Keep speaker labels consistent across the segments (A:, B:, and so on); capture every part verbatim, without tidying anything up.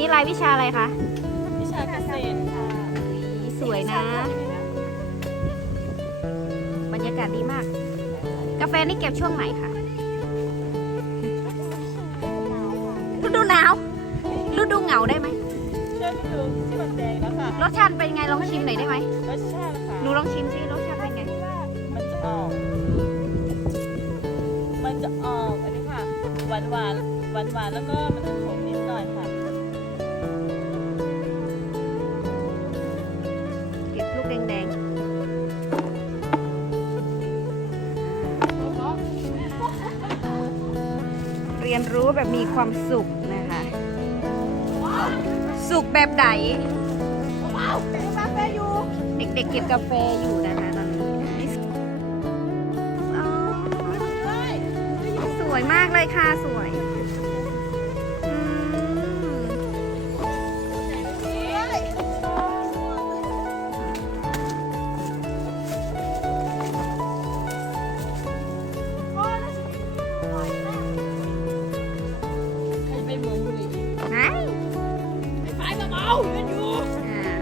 A: นี้รายวิชาอะไรคะ
B: วิชาเกษตรค่ะ
A: สวยนะบรรยากาศดีมากกาแฟนี่เก็บช่วงไหนคะฤดูหนาวฤดูเหงาได้ไหม
B: ช่วยไปดูที่มันแดงแล้วค่ะ
A: รสชาติเป็นไงลองชิมหน่อยได้ไหม
B: รสชาติค่ะ
A: หนูลองชิมซิรสชาติเป็นไง
B: มันจะออกมันจะออกอันนี้ค่ะหวานหวานหวานหวานแล้วก็มันจะขมนิดหน่อยค่ะ
A: เก็บลูกแดงๆเรียนรู้แบบมีความสุขนะคะสุขแบบไหนเด็กๆเก็บกาแฟอยู่นะคะตอนนี้อ๋อสวยมากเลยค่ะสวยอืม
B: ไปมองดูอีก
A: ไหน
B: ไฟเบาๆนั่นอยู่
A: อ่า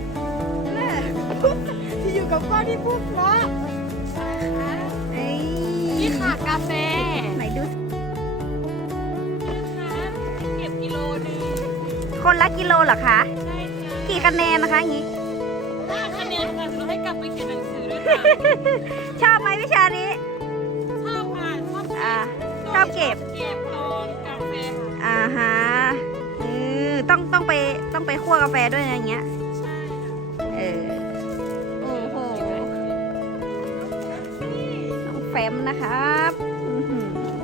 B: ที่อยู่กับพ่อที่พูดเพราะ
A: เอ้ย
B: นี่ค่ะกาแฟ
A: ไหนดู
B: เก็บกิโลนึง
A: คนละกิโลเหรอคะ
B: ใช่ค่ะ
A: กี่คะแนนนะคะอย่างนี้
B: ห้าคะแนนค่ะเราให้กลับไปเขียนหนังสือด้วยค่ะ
A: ชอบไหมวิชานี้
B: ชอบค่ะชอบ
A: อ่าชอบเก็บ
B: เก็บตอนกาแฟค่ะ
A: อ่าฮะเออต้องต้องไปต้องไปคั่วกาแฟด้วยนะอย่างเงี้ย
B: ใช่ค่ะ
A: เออ โอ้โหน้องแฟมนะครับอื้อหือ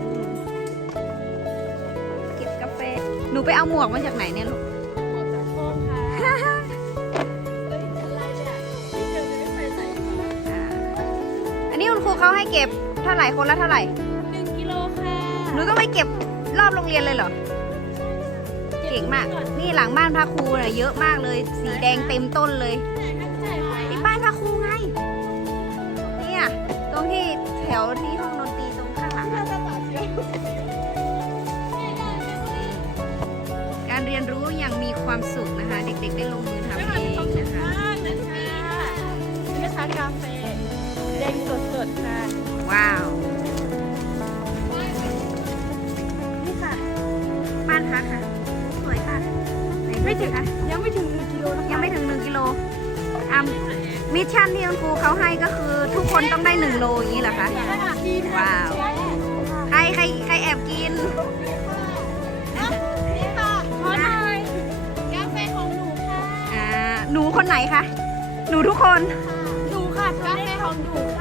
A: เก็บกาแฟ หนูไปเอาหมวกมาจากไหนเนี่ยลูก
B: หมวกจากโชคค่ะเฮ้ยอะไรเนี่ยพี่เจอไม่ใส่ใส่มา
A: อ่าอันนี้คุณครูเขาให้เก็บเท่าไหร่คนละเท่าไหร่
B: หนึ่งกิโลค่ะ
A: หนูต้องไปเก็บรอบโรงเรียนเลยเหรอ เก่งมาก นี่หลังบ้านพระครูเนี่ยเยอะมากเลย สีแดงเต็มต้นเลยที่บ้านพระครูไง เนี่ย ตรงที่แถวที่ห้องดนตรีตรงข้างหลังอะการเรียนรู้อย่างมีความสุขนะคะ เด็กๆได้ลงมือทำเองนะคะ
B: มากนะคะนี่นะคะกาแฟแดงสดๆค่ะ
A: ว้าว นี่ค่ะ บ้านพักค่ะ สวยค่ะไหนดูสิคะ
B: ยังไม่ถึงหนึ่งกิโลนะคะ
A: ยังไม่ถึงหนึ่งกิโลอ่ะมิชชั่นที่คุณครูเขาให้ก็คือทุกคนต้องได้หนึ่งโลอย่างนี้เหรอคะ ว้าว ใครใครใครแอบกิน
B: นี่ค่ะขอหน่อยกาแฟของหนูค่ะ
A: อ่า หนูคนไหนคะ หนูทุกคน
B: หนูค่ะกาแฟของหนู